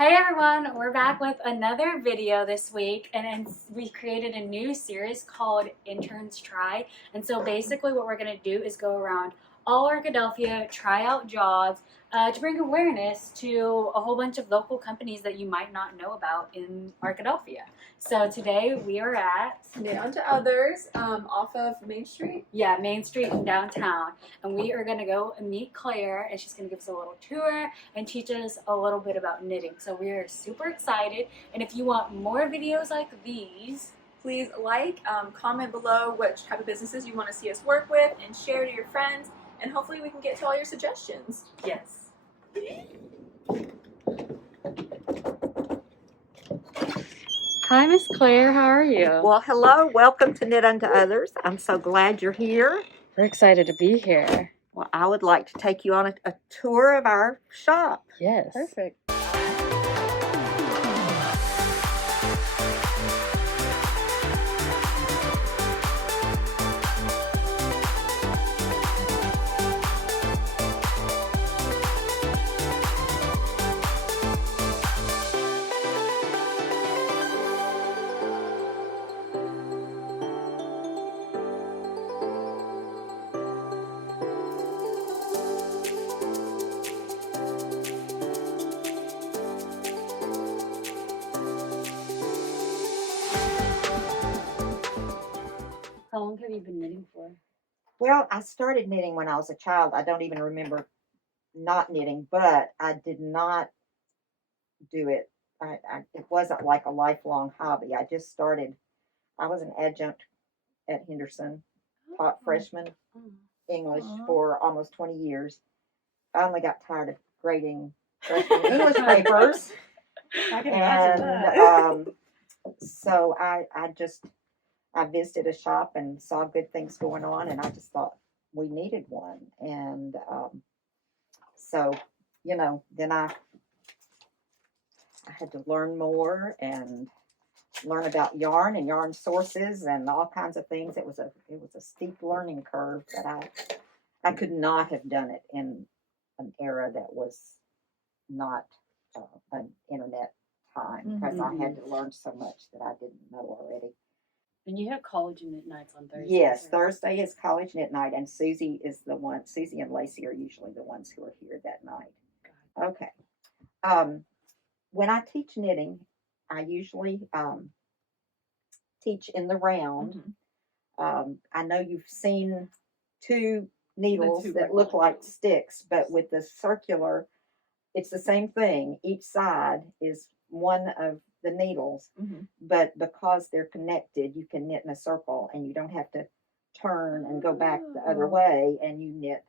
Hey everyone, we're back with another video this week, and we created a new series called Interns Try. And so basically what we're going to do is go around all Arkadelphia, try out jobs to bring awareness to a whole bunch of local companies that you might not know about in Arkadelphia. So today we are at Knit Unto Others off of Main Street. Yeah, Main Street in downtown. And we are going to go and meet Claire, and she's going to give us a little tour and teach us a little bit about knitting. So we are super excited. And if you want more videos like these, please comment below which type of businesses you want to see us work with, and share to your friends. And hopefully we can get to all your suggestions. Yes. Hi, Miss Claire. How are you? Well, hello. Welcome to Knit Unto Others. I'm so glad you're here. We're excited to be here. Well, I would like to take you on a tour of our shop. Yes. Perfect. How long have you been knitting for? Well, I started knitting when I was a child. I don't even remember not knitting, but I did not do it. It wasn't like a lifelong hobby. I just started. I was an adjunct at Henderson, taught freshman English for almost 20 years. I only got tired of grading freshman English papers. I can imagine that. So I visited a shop and saw good things going on, and I just thought we needed one. And so, then I had to learn more and learn about yarn and yarn sources and all kinds of things. It was a steep learning curve that I could not have done it in an era that was not an internet time, because I had to learn so much that I didn't know already. And you have college knit nights on Thursday. Yes, right? Thursday is college knit night, and Susie and Lacey are usually the ones who are here that night. Okay. When I teach knitting, I usually teach in the round. I know you've seen two needles that look like sticks, but with the circular, it's the same thing. Each side is one of the needles, but because they're connected, you can knit in a circle, and you don't have to turn and go back the other way, and you knit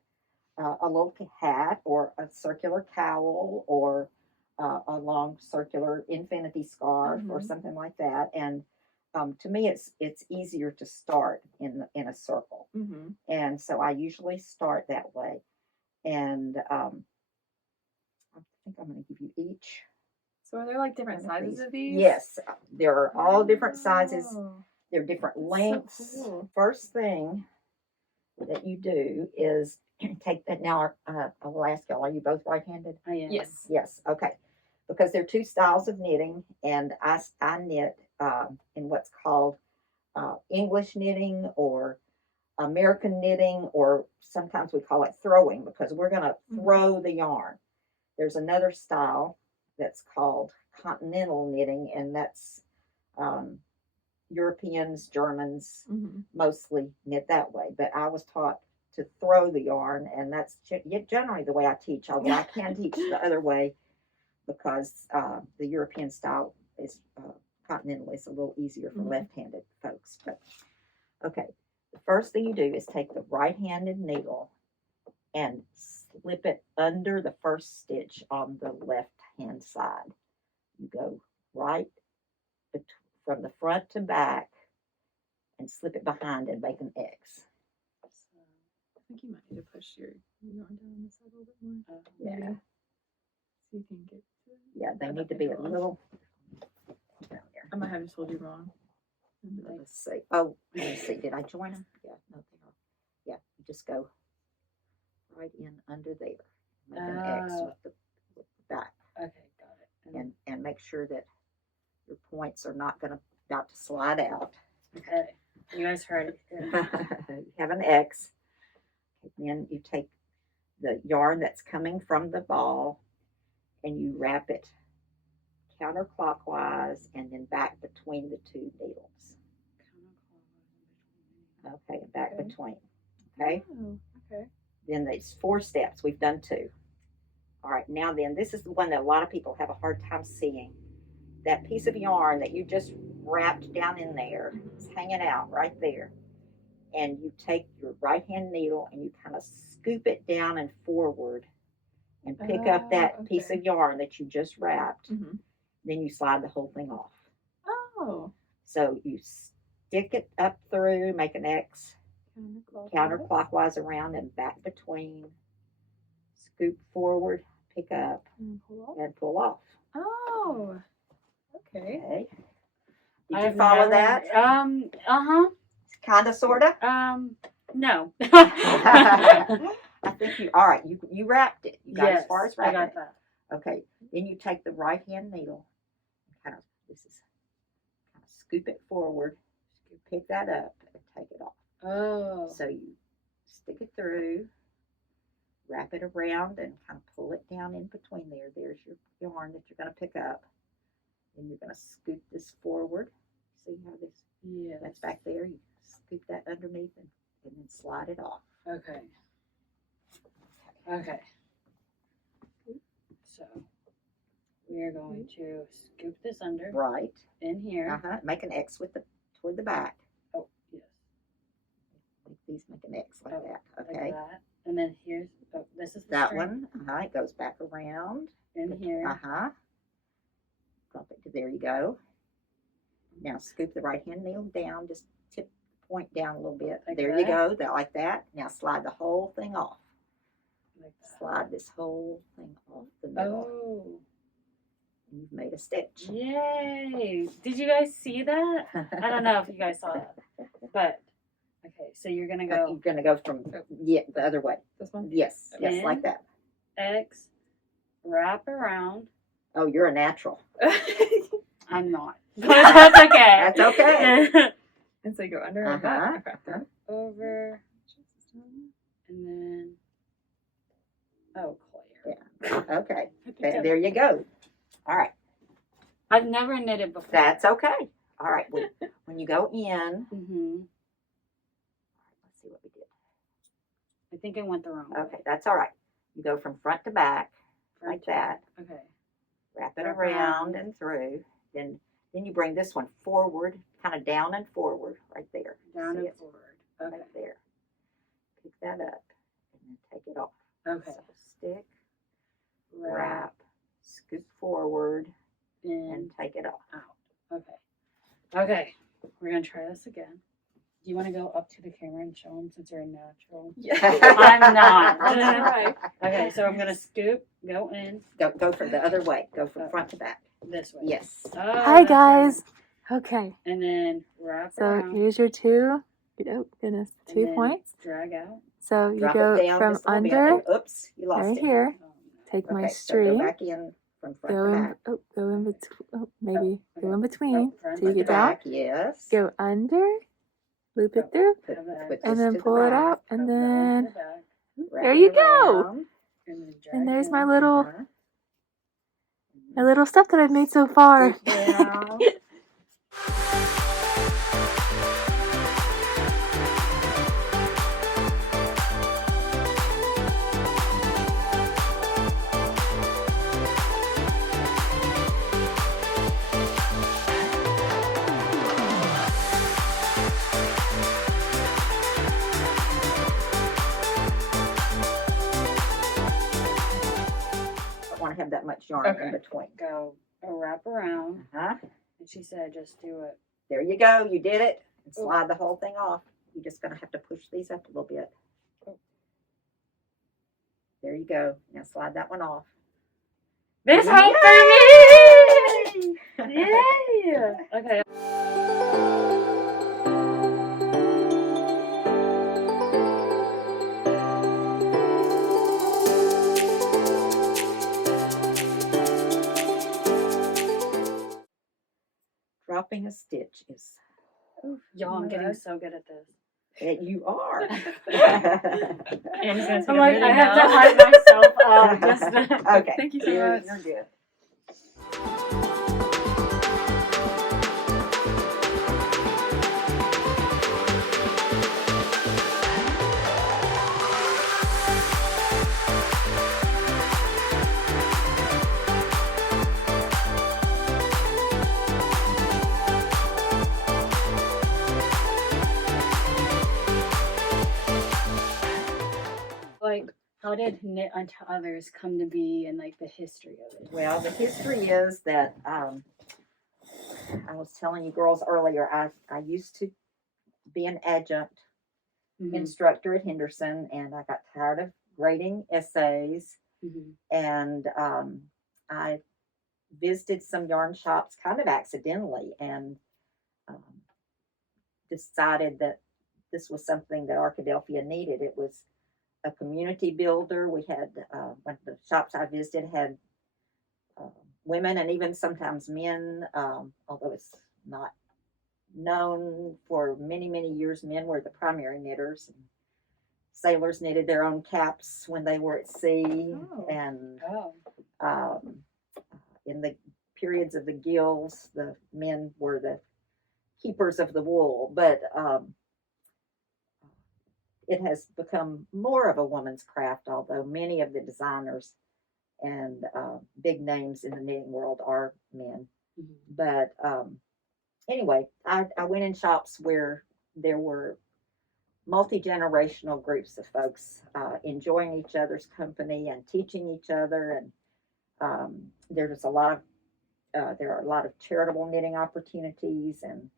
a little hat or a circular cowl or a long circular infinity scarf or something like that. And to me, it's easier to start in a circle, and so I usually start that way. And I think I'm going to give you each. So are there like different sizes of these? Yes, there are all different sizes. They're different lengths. So cool. First thing that you do is take that. Now, I will ask y'all, are you both right-handed? I am. Yes. Yes, okay. Because there are two styles of knitting, and I knit in what's called English knitting or American knitting, or sometimes we call it throwing, because we're going to throw the yarn. There's another style that's called continental knitting, and that's Europeans, Germans mostly knit that way. But I was taught to throw the yarn, and that's generally the way I teach, although I can teach the other way, because the European style is continental is a little easier for left-handed folks. But okay, the first thing you do is take the right-handed needle and slip it under the first stitch on the left-hand side. You go right from the front to back and slip it behind and make an X. I think you might need to push your yarn down this side a little bit more. Yeah. So you can get to it. Yeah, they need to be a little down there. I might have just told you wrong. Let's see. Oh, let me see. Did I join them? Yeah, no, they are. Yeah, you just go right in under there. Make an X with the back. Okay, got it. make sure that your points are not about to slide out. Okay. You guys heard it. You have an X. Then you take the yarn that's coming from the ball and you wrap it counterclockwise and then back between the two needles. Okay, back between. Okay. Oh, okay. Then there's 4 steps. We've done 2. All right, now then, this is the one that a lot of people have a hard time seeing. That piece of yarn that you just wrapped down in there, it's hanging out right there. And you take your right hand needle and you kind of scoop it down and forward and pick up that piece of yarn that you just wrapped. Then you slide the whole thing off. Oh. So you stick it up through, make an X, counterclockwise around and back between, scoop forward, pick up, and pull off. Oh. Okay. Did you follow that? Kind of, sort of? No. I think you, all right, you wrapped it. You got as far as wrapping I got it. that. Okay, then you take the right hand needle, kind of scoop it forward, pick that up, and take it off. Oh. So you stick it through, wrap it around, and kind of pull it down in between there. There's your yarn that you're going to pick up. Then you're going to scoop this forward. See how this? Yeah. That's back there. You scoop that underneath and then slide it off. Okay. Okay. So we are going to scoop this under Right. in here. Make an X with toward the back. Oh, yes. Please make an X like that. Like Okay. that. And then here's this is the That string one. It goes back around. in here. Drop it to there. You go. Now scoop the right hand needle down. Just tip the point down a little bit. Like there that? you go. Like that. Now slide the whole thing off. Like that. Slide this whole thing off the middle. Oh. And you've made a stitch. Yay! Did you guys see that? I don't know if you guys saw that, but okay. So you're gonna go. You're gonna go from the other way. This one? Yes. Yes, In. like that. X, wrap around. Oh, you're a natural. I'm not, but that's okay. That's okay. And so you go under and back. Okay. Over, and then Claire. Yeah. Okay. There you go. All right. I've never knitted before. That's okay. All right. When you go in, let's see what we did. I think I went the wrong way. Okay, that's all right. You go from front to back, like that. Okay. Wrap it around and through. Then you bring this one forward, kind of down and forward, right there. Down See and it? forward. Right Okay. there. Pick that up and then take it off. Okay. So stick, wrap, scoop forward, and take it off. Out. Okay. Okay. We're gonna try this again. Do you want to go up to the camera and show them since you're a natural? Yeah. I'm not. That's right. Okay, so I'm gonna scoop, go in. Go from the other way. Go from front to back. This way. Yes. Oh, Hi that's guys. Okay. right. And then wrap So around. here's your 2. Oh goodness, and 2 then points. Drag out. So you Drop go it down from just a little bit. under Oh, oops, you lost right it. here. Oh, Take my Okay, so go string. back in from front Go to in. back. Go in between. Oh, maybe go okay. in between. front Till you Front to get down. back, yes. Go under. Loop it through. Put Have that. this And then to the pull it back, out. Have And that then to the back, wrap there it you go. around. and then drag And there's in. my little Uh-huh. stuff that I've made so far. Scoop down. Don't want to have that much yarn Okay. in between. Go wrap around. Uh-huh. And she said, just do it. There you go. You did it. And slide the whole thing off. You're just going to have to push these up a little bit. There you go. Now slide that one off. This Yay! one for me! Yay! Okay. dropping a stitch is. Y'all, I'm getting so good at this. You are. I'm Anne's gonna take a like, video I have to now. hype myself up. Just Okay. Thank you so you're, much. You're good. like, how did Knit Unto Others come to be and like the history of it? Well, the history is that I was telling you girls earlier, I used to be an adjunct Mhm. instructor at Henderson, and I got tired of grading essays, Mhm. and I visited some yarn shops kind of accidentally, and decided that this was something that Arkadelphia needed. It was a community builder. We had one of the shops I visited had women and even sometimes men, although it's not known for many, many years, men were the primary knitters. And sailors knitted their own caps when they were at sea, and in the periods of the gills, the men were the keepers of the wool. But it has become more of a woman's craft, although many of the designers and big names in the knitting world are men. Mhm. But anyway, I went in shops where there were multi-generational groups of folks enjoying each other's company and teaching each other, and there's a lot of there are a lot of charitable knitting opportunities, and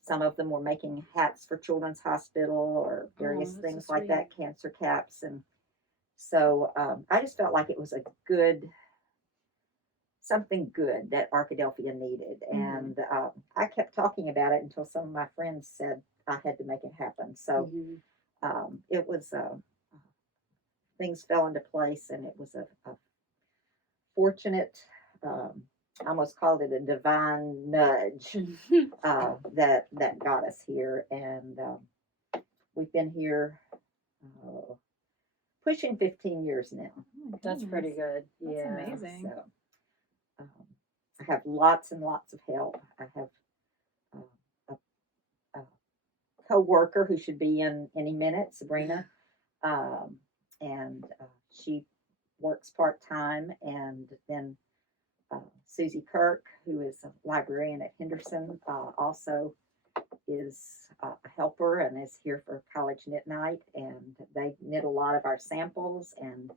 some of them were making hats for Children's Hospital or various that's things so like sweet. that, cancer caps, and so I just felt like it was a good something good that Arkadelphia needed, and I kept talking about it until some of my friends said I had to make it happen. So it was things fell into place, and it was a fortunate. I almost called it a divine nudge that got us here, and we've been here pushing 15 years now. That's pretty good. That's Yeah. amazing. So, I have lots and lots of help. I have a co-worker who should be in any minute, Sabrina, and she works part-time, and then Susie Kirk, who is a librarian at Henderson, also is a helper and is here for college knit night, and they knit a lot of our samples and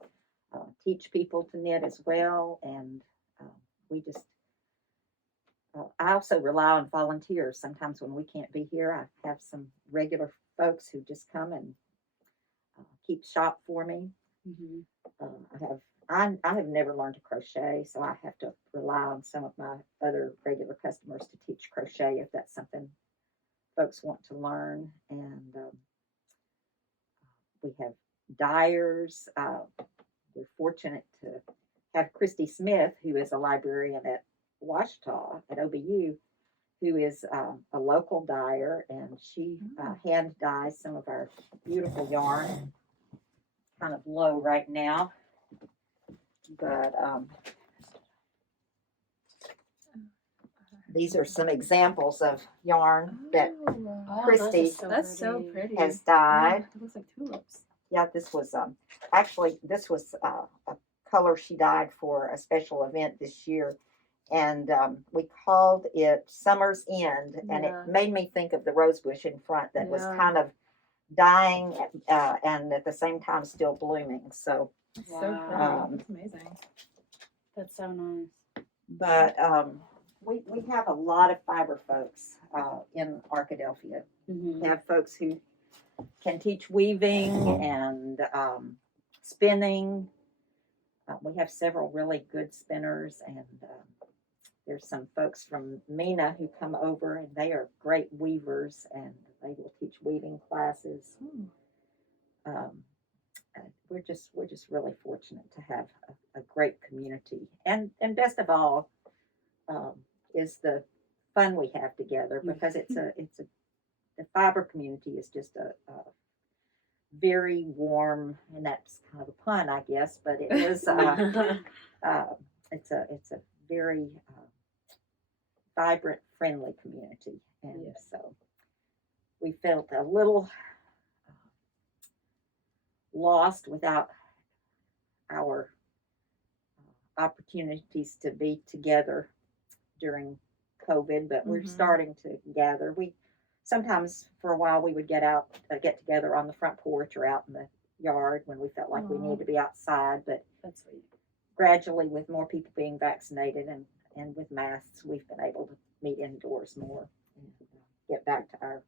teach people to knit as well, and we just I also rely on volunteers. Sometimes when we can't be here, I have some regular folks who just come and keep shop for me. I have never learned to crochet, so I have to rely on some of my other regular customers to teach crochet if that's something folks want to learn. And we have dyers. We're fortunate to have Christy Smith, who is a librarian at Ouachita at OBU, who is a local dyer, and she hand dyes some of our beautiful yarn. Kind of low right now, but these are some examples of yarn that Christy That's so pretty. has dyed. It looks like tulips. Yeah, this was actually this was a color she dyed for a special event this year, and we called it Summer's End, and it made me think of the rosebush in front that was kind of dying and at the same time still blooming. So That's so pretty. That's amazing. That's so nice. But we have a lot of fiber folks in Arkadelphia. We have folks who can teach weaving and spinning. We have several really good spinners, and there's some folks from MENA who come over, and they are great weavers, and they will teach weaving classes. We're just really fortunate to have a great community, and best of all is the fun we have together, because the fiber community is just a very warm, and that's kind of a pun, I guess, but it is. It's a very vibrant, friendly community, and so we felt a little lost without our opportunities to be together during COVID, but we're starting to gather. We sometimes, for a while, we would get together on the front porch or out in the yard when we felt like we needed to be outside. But That's sweet. gradually, with more people being vaccinated and with masks, we've been able to meet indoors more and get back to our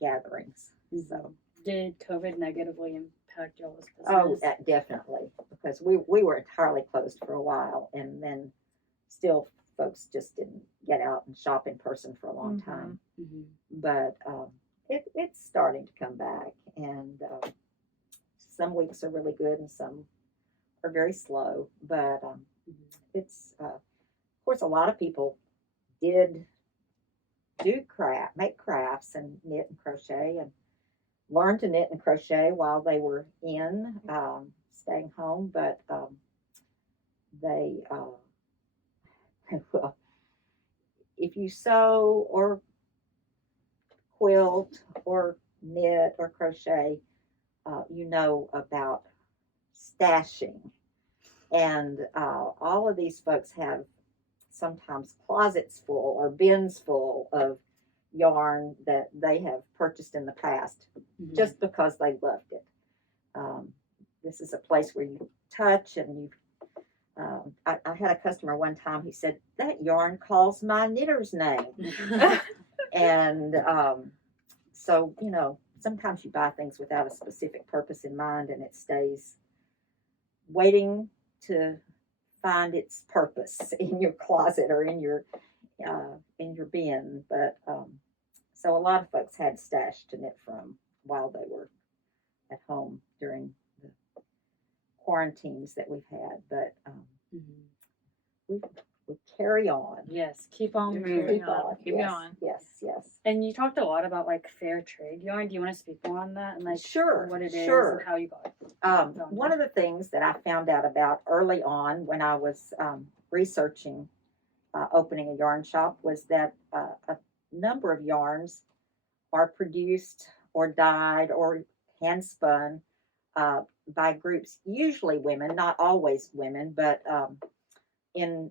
gatherings. So, did COVID negatively impact y'all's business? oh, definitely, because we were entirely closed for a while, and then still folks just didn't get out and shop in person for a long time. But it's starting to come back, and some weeks are really good and some are very slow. But it's of course, a lot of people did make crafts and knit and crochet, and learn to knit and crochet while they were staying home. But they well, if you sew or quilt or knit or crochet, you know about stashing, and all of these folks have sometimes closets full or bins full of yarn that they have purchased in the past just because they loved it. This is a place where you touch, and you I had a customer one time, he said, that yarn calls my knitter's name. And so, sometimes you buy things without a specific purpose in mind, and it stays waiting to find its purpose in your closet or in your bin. But so a lot of folks had stash to knit from while they were at home during the quarantines that we've had. But we carry on. Yes, keep on moving. Keep on. Keep yes, going. Yes, yes. And you talked a lot about like fair trade yarn. Do you want to speak more on that and like Sure, what it is sure. and how you got it? One of the things that I found out about early on when I was researching opening a yarn shop was that a number of yarns are produced or dyed or hand spun by groups, usually women, not always women, but in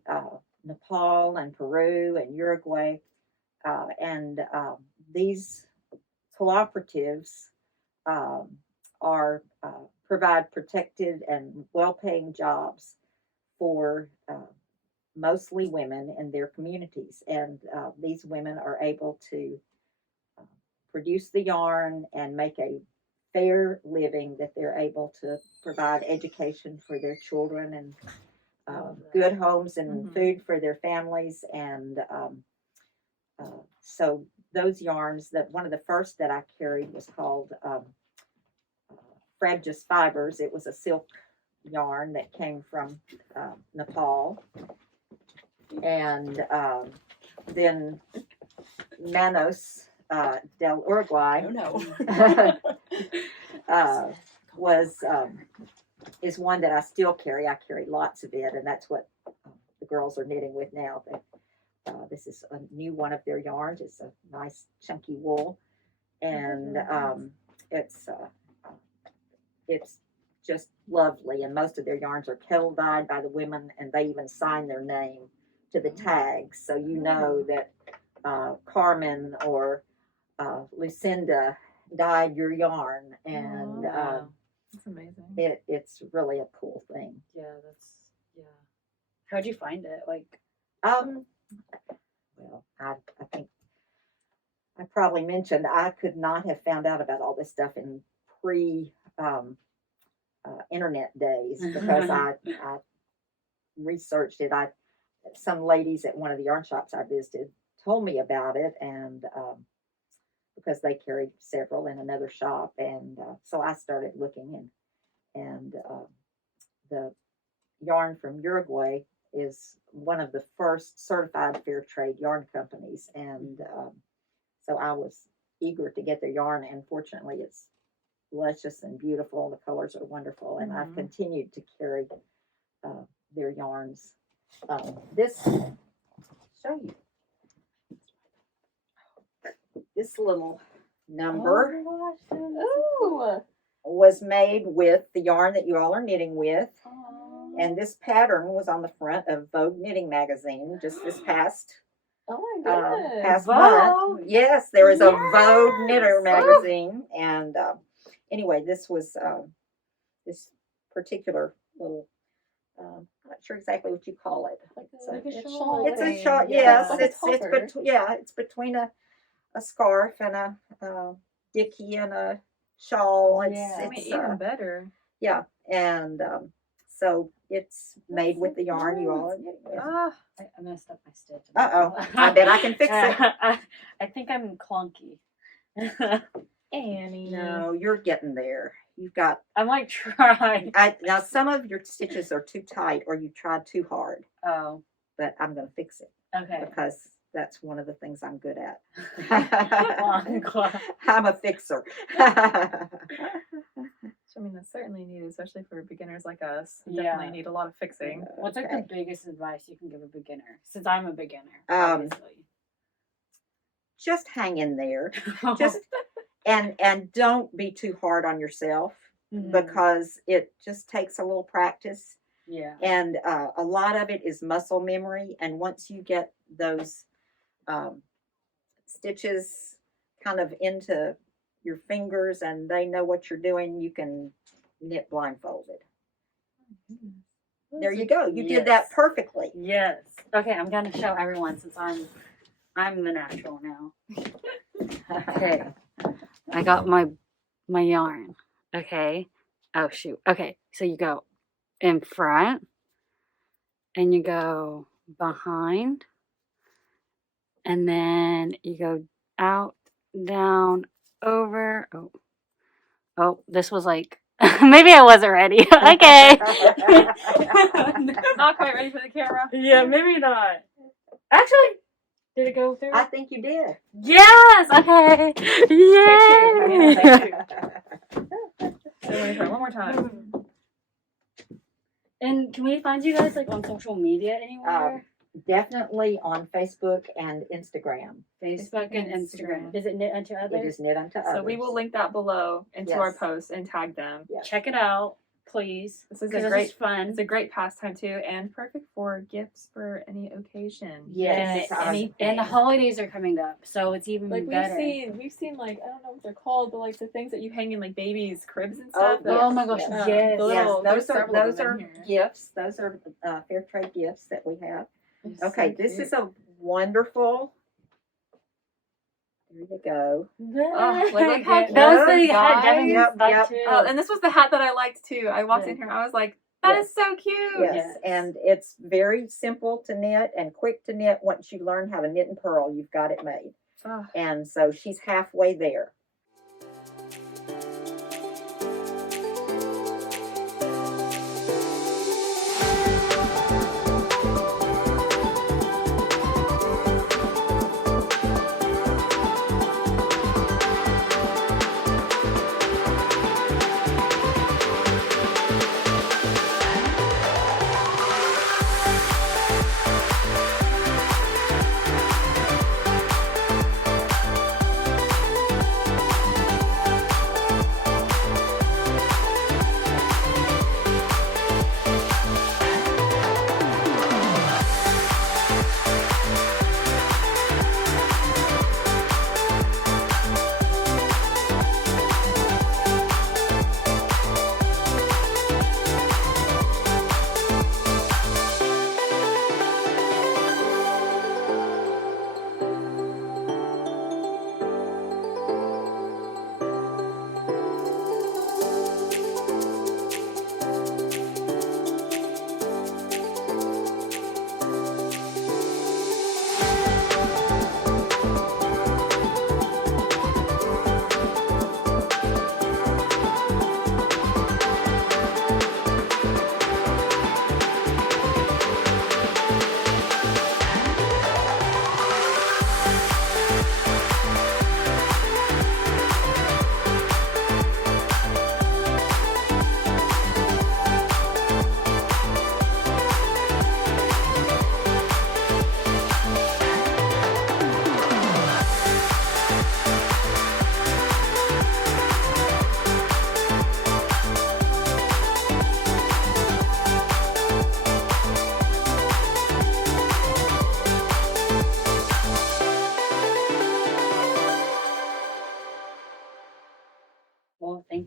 Nepal and Peru and Uruguay. And these cooperatives provide protected and well-paying jobs for mostly women in their communities. And these women are able to produce the yarn and make a fair living that they're able to provide education for their children and good homes and food for their families. And so those yarns, that one of the first that I carried was called Frabjous Fibers. It was a silk yarn that came from Nepal. And then Manos del Uruguay is one that I still carry. I carry lots of it, and that's what the girls are knitting with now. This is a new one of their yarns. It's a nice chunky wool, and it's just lovely. And most of their yarns are kettle dyed by the women, and they even sign their name to the tags, so you know that Carmen or Lucinda dyed your yarn. And that's amazing. It's really a cool thing. Yeah. How'd you find it? Like, well, I think I probably mentioned I could not have found out about all this stuff in pre internet days, because I researched it. Some ladies at one of the yarn shops I visited told me about it, and because they carried several in another shop, and so I started looking, and the yarn from Uruguay is one of the first certified fair trade yarn companies, and so I was eager to get their yarn, and fortunately it's luscious and beautiful. The colors are wonderful, and I've continued to carry their yarns. This, show you, this little number Ooh. was made with the yarn that you all are knitting with. And this pattern was on the front of Vogue Knitting Magazine just this past Oh my goodness. past Vogue. month. Yes, there is a Yes. Vogue Knitter magazine, and anyway, this was this particular little. I'm not sure exactly what you call it. Like a a shawl shawl. It's a thing. shawl. Yeah, Yes, like a it's topper. it's between a scarf and a dickie and a shawl. It's Yeah. I mean, it's even better. yeah, and so it's made with the yarn you all are knitting with. Ah, I messed up my stitch. Uh-oh. I bet I can fix it. I think I'm clunky. Annie. No, you're getting there. You've got. I'm like trying. Now some of your stitches are too tight, or you tried too hard. Oh, But I'm going to fix it okay. because that's one of the things I'm good at. Well, I'm glad. I'm a fixer. I mean, that's certainly needed, especially for beginners like us. Yeah. Definitely need a lot of fixing. What's like Okay. the biggest advice you can give a beginner? Since I'm a beginner, Um, obviously. Just hang in there. Just and don't be too hard on yourself, Mhm. because it just takes a little practice. Yeah. And a lot of it is muscle memory. And once you get those stitches kind of into your fingers and they know what you're doing, you can knit blindfolded. There you go. You did that Yes. perfectly. Yes. Okay, I'm gonna show everyone since I'm the natural now. Okay. I got my yarn. Okay. Oh shoot. Okay, so you go in front and you go behind and then you go out, down, over. Oh, this was like maybe I wasn't ready. Okay. Not quite ready for the camera. Yeah, maybe not. Actually, did it go through? I think you did. Yes. Okay. Yay. Take two. So wait for it one more time. And can we find you guys like on social media anywhere? Definitely on Facebook and Instagram. Facebook and Instagram. Is it Knit Unto It Others? is Knit Unto Others. So we will link that below into our Yes. post and tag them. Yes. Check it out, please. This is Because a it's great fun. It's a great pastime too, and perfect for gifts for any occasion. Yes. And the holidays are coming up, so it's even Like better. we've seen like I don't know what they're called, but like the things that you hang in like babies' cribs and Oh, stuff. yes, Oh my gosh, yes. yes. The Yes, little- those there's are several of them in here. gifts. Those are fair trade gifts that we have. It's Okay, so this cute. is a wonderful. There you go. like how cute that was this the guy. hat Devin's Yep, like yep. too. And this was the hat that I liked too. I walked Yeah. in here, I was like, that is Yes. so cute. Yes. Yes. And it's very simple to knit and quick to knit. Once you learn how to knit and purl, you've got it made. Oh, And so she's halfway there.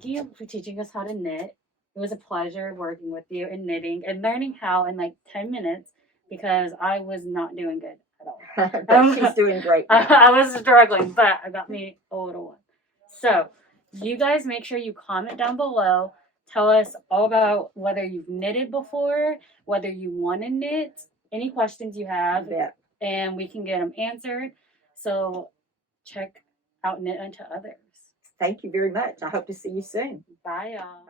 thank you for teaching us how to knit. It was a pleasure working with you and knitting and learning how in like 10 minutes because I was not doing good at all. But she's doing great now. I was struggling, but I got me a little one. So, you guys make sure you comment down below. Tell us all about whether you've knitted before, whether you want to knit, any questions you have, Yeah. and we can get them answered. So, check out Knit Unto Others. Thank you very much. I hope to see you soon. Bye, y'all.